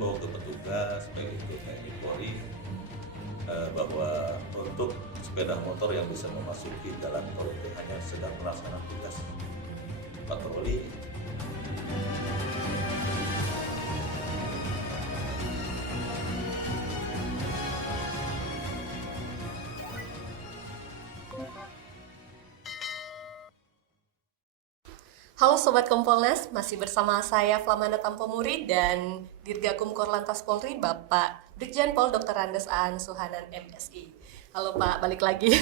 menghimbau ke petugas baik itu TNI Polri bahwa untuk sepeda motor yang bisa memasuki jalan tol itu hanya sedang melaksanakan tugas patroli. Halo Sobat Kompolnas, masih bersama saya Flamanda Tampomuri dan Dirgakum Korlantas Polri, Bapak Brigjen Pol Dr. Andes Aan Suhanan MSI. Halo Pak, balik lagi.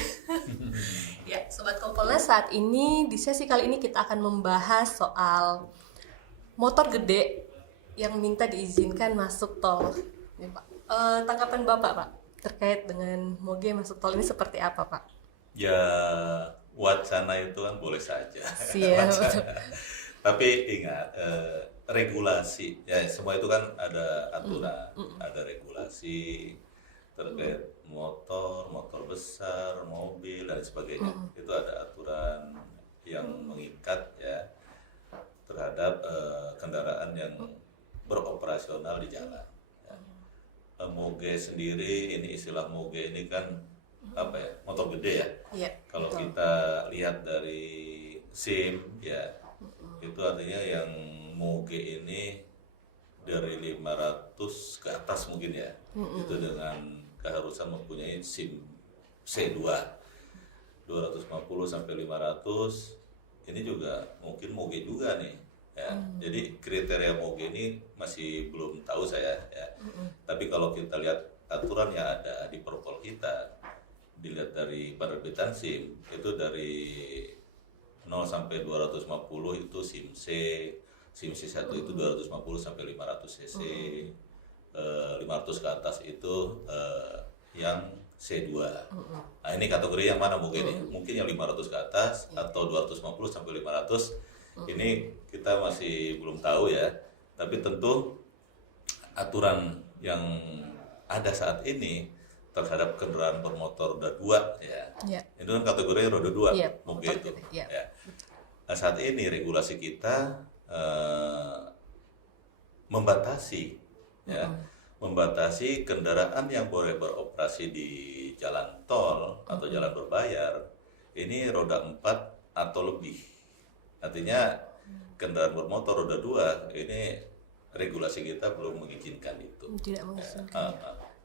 Ya, Sobat Kompolnas, saat ini di sesi kali ini kita akan membahas soal motor gede yang minta diizinkan masuk tol. Ini, Pak. Tanggapan Bapak, Pak, terkait dengan moge masuk tol ini seperti apa, Pak? Ya, wacana itu kan boleh saja. Siap. Tapi ingat, regulasi, ya semua itu kan ada aturan, ada regulasi terkait motor, motor besar, mobil dan sebagainya. Itu ada aturan yang mengikat ya terhadap kendaraan yang beroperasional di jalan. Ya. Moge sendiri, ini istilah moge ini kan apa ya, motor gede ya. Iya, Kalau betul. kita lihat dari SIM ya, itu artinya yang moge ini dari 500 ke atas mungkin ya. Itu dengan keharusan mempunyai SIM C2 250 sampai 500. Ini juga mungkin moge juga nih ya. Jadi kriteria moge ini masih belum tahu saya ya. Tapi kalau kita lihat aturan yang ada di Perpol kita, dilihat dari penerbitan SIM itu dari 0 sampai 250 itu SIM C, SIM C1 itu 250 sampai 500 cc, 500 ke atas itu yang C2. Nah ini kategori yang mana mungkin nih? Mungkin yang 500 ke atas atau 250 sampai 500 ini kita masih belum tahu ya. Tapi tentu aturan yang ada saat ini terhadap kendaraan bermotor roda 2 ya. Iya. Itu kan kategorinya roda 2 Iya, mungkin motor itu. gede, iya. Ya. Nah, saat ini regulasi kita membatasi ya, membatasi kendaraan yang boleh beroperasi di jalan tol atau jalan berbayar ini roda 4 atau lebih. Artinya kendaraan bermotor roda 2 ini regulasi kita belum mengizinkan itu. Tidak Ya, mengizinkan.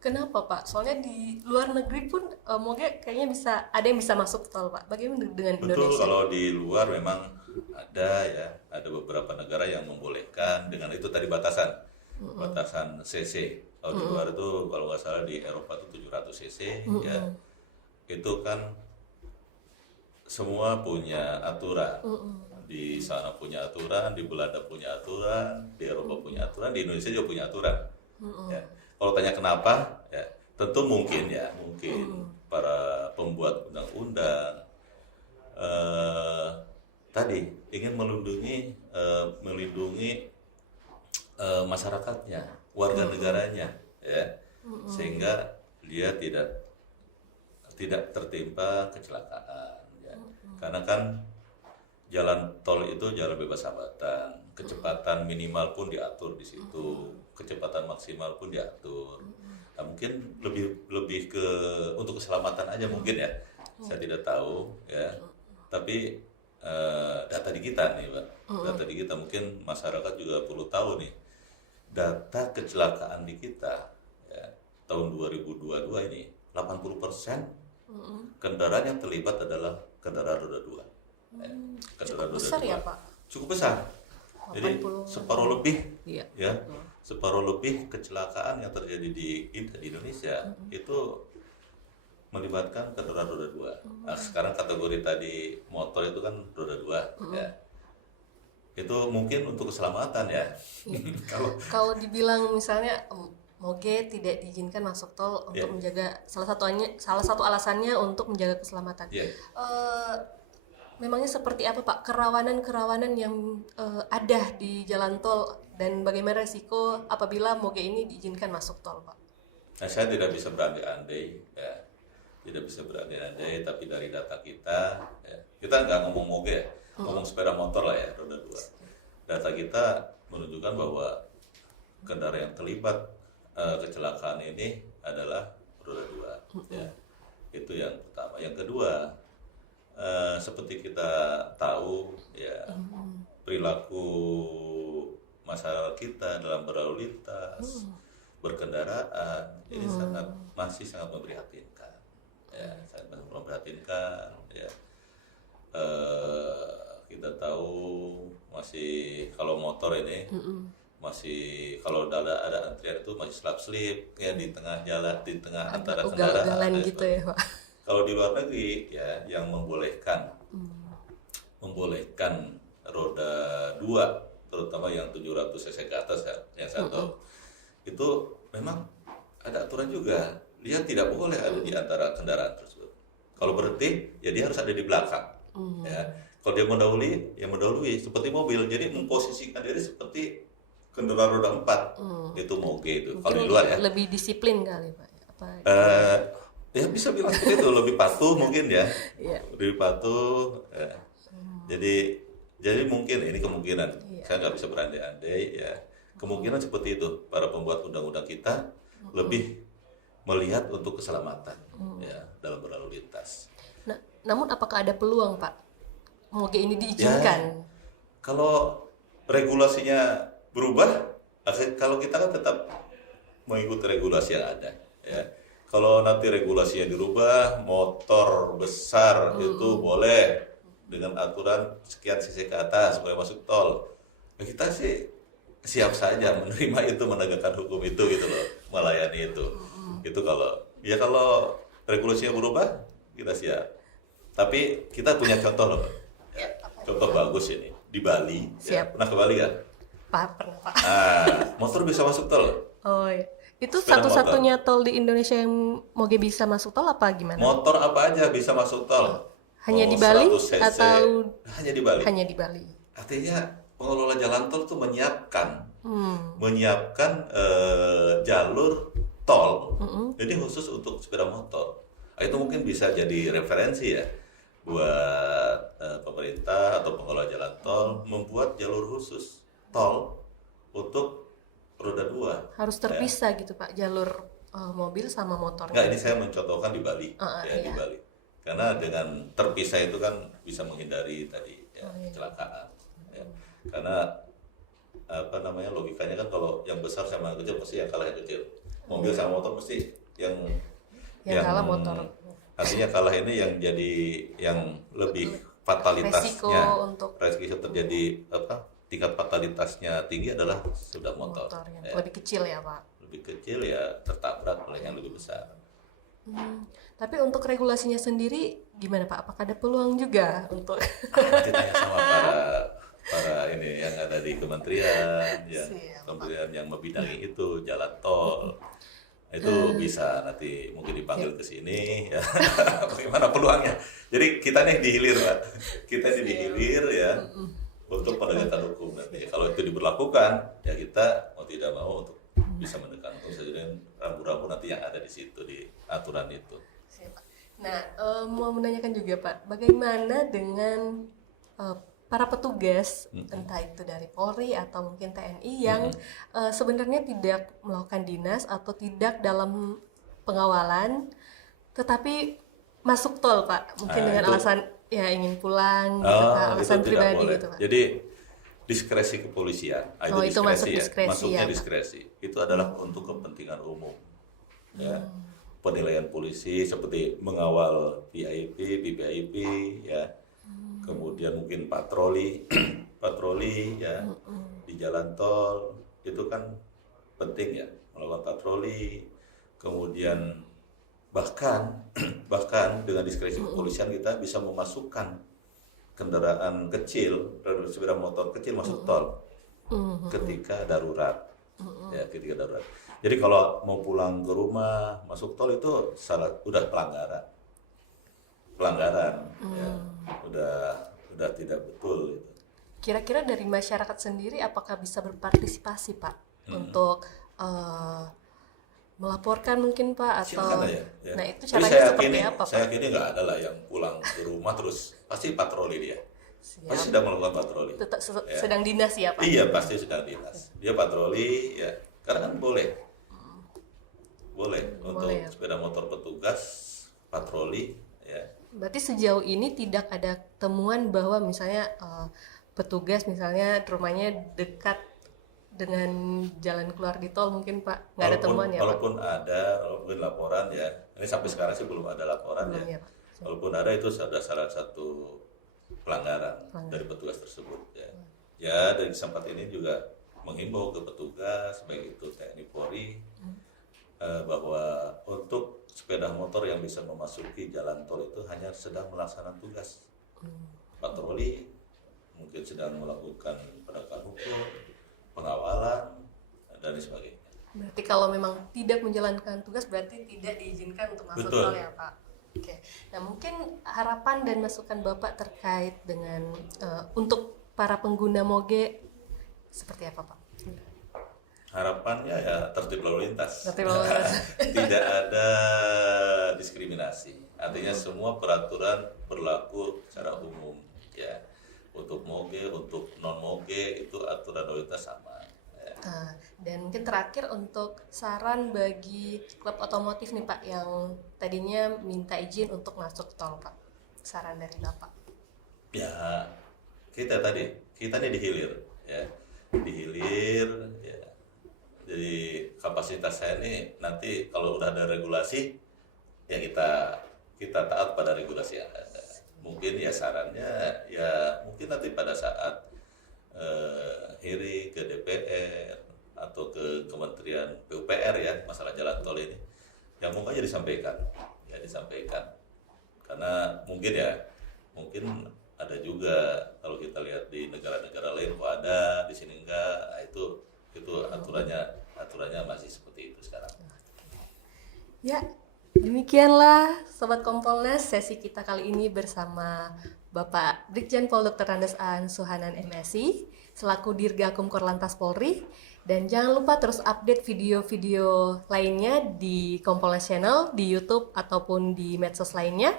Kenapa Pak? Soalnya di luar negeri pun moge kayaknya bisa ada yang bisa masuk tol Pak. Bagaimana dengan betul, Indonesia? kalau di luar memang ada ya, ada beberapa negara yang membolehkan dengan itu tadi batasan cc. Kalau di luar itu kalau nggak salah di Eropa itu 700 cc ya. Itu kan semua punya aturan. Di sana punya aturan, di Belanda punya aturan, di Eropa punya aturan, di Indonesia juga punya aturan. Ya. Kalau tanya kenapa, ya tentu mungkin para pembuat undang-undang tadi ingin melindungi masyarakatnya, warga negaranya, ya, sehingga dia tidak tertimpa kecelakaan, ya. Karena kan jalan tol itu jalan bebas hambatan, kecepatan minimal pun diatur di situ, kecepatan maksimal pun diatur. Nah, mungkin lebih ke untuk keselamatan aja mungkin ya, saya tidak tahu ya. Tapi data di kita nih, Pak, data di kita mungkin masyarakat juga perlu tahu nih, data kecelakaan di kita ya, tahun 2022 ini 80% kendaraan yang terlibat adalah kendaraan roda 2. Cukup besar ya Pak? Cukup besar. Jadi 80. separuh lebih Iya. ya, separuh lebih kecelakaan yang terjadi di Indonesia itu melibatkan kendaraan roda 2. Nah, sekarang kategori tadi motor itu kan roda 2 ya. Itu mungkin untuk keselamatan ya. Kalau dibilang misalnya moge tidak diizinkan masuk tol untuk menjaga salah satu alasannya untuk menjaga keselamatan. Iya. Memangnya seperti apa Pak kerawanan-kerawanan yang ada di jalan tol dan bagaimana resiko apabila moge ini diizinkan masuk tol Pak? Nah, saya tidak bisa berandai-andai ya. Tidak bisa berandai-andai, tapi dari data kita ya, kita nggak ngomong moge ya, ngomong sepeda motor lah ya, roda 2. Data kita menunjukkan bahwa kendaraan yang terlibat kecelakaan ini adalah roda 2. Ya. Itu yang pertama. Yang kedua, seperti kita tahu ya, perilaku masyarakat kita dalam berlalu lintas, berkendaraan ini masih sangat memprihatinkan. Ya, sangat memprihatinkan. Ya. Kita tahu masih kalau motor ini masih kalau ada antrian itu masih slip ya di tengah jalan, di tengah antara kendaraan gitu ya Pak. Kalau di luar negeri ya yang membolehkan roda 2 terutama yang 700 cc ke atas ya, yang satu itu memang ada aturan juga, dia tidak boleh ada di antara kendaraan tersebut. Kalau berhenti ya dia harus ada di belakang. Ya, kalau dia mendahului ya mendahului seperti mobil, jadi memposisikan diri seperti kendaraan roda 4 itu moge itu. Kalau di luar ya lebih disiplin kali Pak. Apa? Ya bisa bilang seperti itu, lebih patuh mungkin ya. Iya. Lebih patuh. Ya. Jadi mungkin ini kemungkinan. Saya nggak bisa berandai-andai ya. Kemungkinan seperti itu. Para pembuat undang-undang kita lebih melihat untuk keselamatan ya dalam berlalu lintas. Nah, namun apakah ada peluang Pak moge ini diizinkan? Ya, kalau regulasinya berubah, kalau kita kan tetap mengikuti regulasi yang ada. Ya. Kalau nanti regulasinya dirubah, motor besar itu boleh dengan aturan sekian cc ke atas boleh masuk tol. Ya, kita sih siap saja menerima itu, menegakkan hukum itu gitu loh, melayani itu. Itu kalau regulasinya berubah, kita siap. Tapi kita punya contoh loh, ya, contoh bagus ini di Bali. Ya, pernah ke Bali kan? Pernah Pak. Motor bisa masuk tol. Oh iya. Itu Sepeda satu-satunya tol di Indonesia yang moge bisa masuk tol apa gimana? Motor apa aja bisa masuk tol. Hanya di Bali 100 cc. atau hanya di Bali? Hanya di Bali. Artinya pengelola jalan tol tuh menyiapkan jalur tol. Jadi khusus untuk sepeda motor. Itu mungkin bisa jadi referensi ya buat pemerintah atau pengelola jalan tol membuat jalur khusus tol untuk roda 2. Harus terpisah gitu Pak, jalur mobil sama motor. Enggak, ini saya mencontohkan di Bali. Iya. Di Bali. Karena dengan terpisah itu kan bisa menghindari tadi ya, kecelakaan. Ya. Karena logikanya kan kalau yang besar sama yang kecil pasti yang kalah yang kecil. Mobil sama motor mesti yang kalah motor. Artinya kalah ini yang jadi yang lebih fatalitasnya resiko terjadi tingkat fatalitasnya tinggi adalah sudah motor ya. Lebih kecil ya Pak. Lebih kecil ya tertabrak oleh yang lebih besar. Tapi untuk regulasinya sendiri gimana Pak? Apakah ada peluang juga untuk ditanya sama para ini yang ada di kementerian kementerian yang membidangi itu jalan tol itu bisa nanti mungkin dipanggil ke sini ya. Bagaimana peluangnya? Jadi kita nih dihilir Pak, kita dihilir ya untuk penegakan hukum nanti. Kalau itu diberlakukan ya kita mau tidak mau untuk bisa menekan hukum saja dengan rambu-rambu nanti yang ada di situ di aturan itu. Nah, mau menanyakan juga Pak, bagaimana dengan para petugas entah itu dari Polri atau mungkin TNI yang sebenarnya tidak melakukan dinas atau tidak dalam pengawalan tetapi masuk tol Pak, mungkin dengan alasan ya ingin pulang gitu Pak, alasan pribadi gitu Pak. Jadi diskresi kepolisian, itu masuk diskresi ya. Masuknya ya, diskresi. Itu adalah untuk kepentingan umum. Ya. Penilaian polisi seperti mengawal VIP, VVIP ya. Kemudian mungkin patroli ya di jalan tol itu kan penting ya, melakukan patroli. Kemudian bahkan dengan diskresi kepolisian kita bisa memasukkan kendaraan kecil, sepeda motor kecil masuk tol ketika darurat. Ya, ketika darurat. Jadi kalau mau pulang ke rumah masuk tol itu udah pelanggaran ya, udah tidak betul gitu. Kira-kira dari masyarakat sendiri apakah bisa berpartisipasi Pak untuk melaporkan mungkin Pak atau silakan aja, ya. Nah itu caranya seperti apa Pak? Saya kira nggak ada lah yang pulang ke rumah terus pasti patroli dia. Pasti sedang melakukan patroli. Sedang dinas ya Pak? Iya pasti sedang dinas. Dia patroli ya Karena kan boleh untuk Boleh ya. sepeda motor petugas patroli ya. Berarti sejauh ini tidak ada temuan bahwa misalnya petugas misalnya rumahnya dekat dengan jalan keluar di tol mungkin Pak, nggak ada temuan ya Pak? Walaupun ada, walaupun laporan ya, ini sampai sekarang sih belum ada laporan Belum ya. ya, Pak. Walaupun ada itu sudah salah satu pelanggaran dari petugas tersebut ya. Ya dari kesempatan ini juga menghimbau ke petugas baik itu TNI Polri bahwa untuk sepeda motor yang bisa memasuki jalan tol itu hanya sedang melaksanakan tugas patroli, mungkin sedang melakukan penegakan hukum, pengawalan dan sebagainya. Berarti kalau memang tidak menjalankan tugas berarti tidak diizinkan untuk masuk Betul. tol ya Pak. Oke. Nah mungkin harapan dan masukan Bapak terkait dengan untuk para pengguna moge seperti apa Pak? Harapannya ya tertib lalu lintas. Tertib lalu lintas. Tidak ada diskriminasi. Artinya semua peraturan berlaku secara umum ya. Untuk moge, untuk non moge itu aturan lalu lintas sama. Ya. Dan mungkin terakhir untuk saran bagi klub otomotif nih Pak yang tadinya minta izin untuk masuk tol Pak. Saran dari Bapak. Ya kita nih dihilir ya. Dihilir ya. Jadi kapasitas saya ini nanti kalau udah ada regulasi ya kita taat pada regulasi yang ada. Mungkin ya sarannya ya mungkin nanti pada saat hearing ke DPR atau ke Kementerian PUPR ya masalah jalan tol ini yang mungkin aja disampaikan karena mungkin ada juga kalau kita lihat di negara-negara lain kok ada di sini enggak, nah, itu aturannya masih seperti itu sekarang. Ya, demikianlah Sobat Kompolnas sesi kita kali ini bersama Bapak Brigjen Pol Dr. Randes Aan Suhanan MSI selaku Dirgakum Korlantas Polri. Dan jangan lupa terus update video-video lainnya di Kompolnas Channel, di YouTube ataupun di medsos lainnya.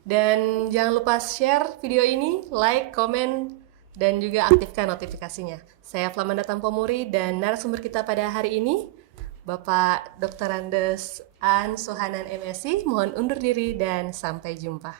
Dan jangan lupa share video ini, like, komen, dan juga aktifkan notifikasinya. Saya Flamanda Tampomuri dan narasumber kita pada hari ini Bapak Dr. Randes Aan Suhanan MSI, mohon undur diri dan sampai jumpa.